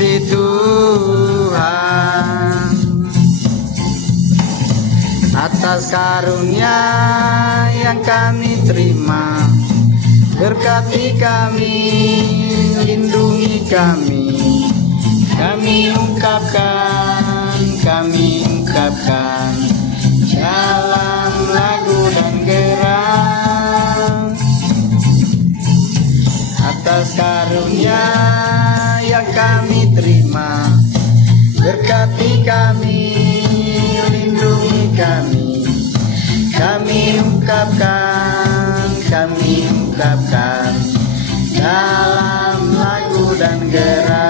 kasih Tuhan atas karunia yang kami terima. Berkati kami, lindungi kami. Kami ungkapkan dalam lagu dan gerak atas karunia yang kami terima. Berkati kami, lindungi kami. Kami ungkapkan dalam lagu dan gerak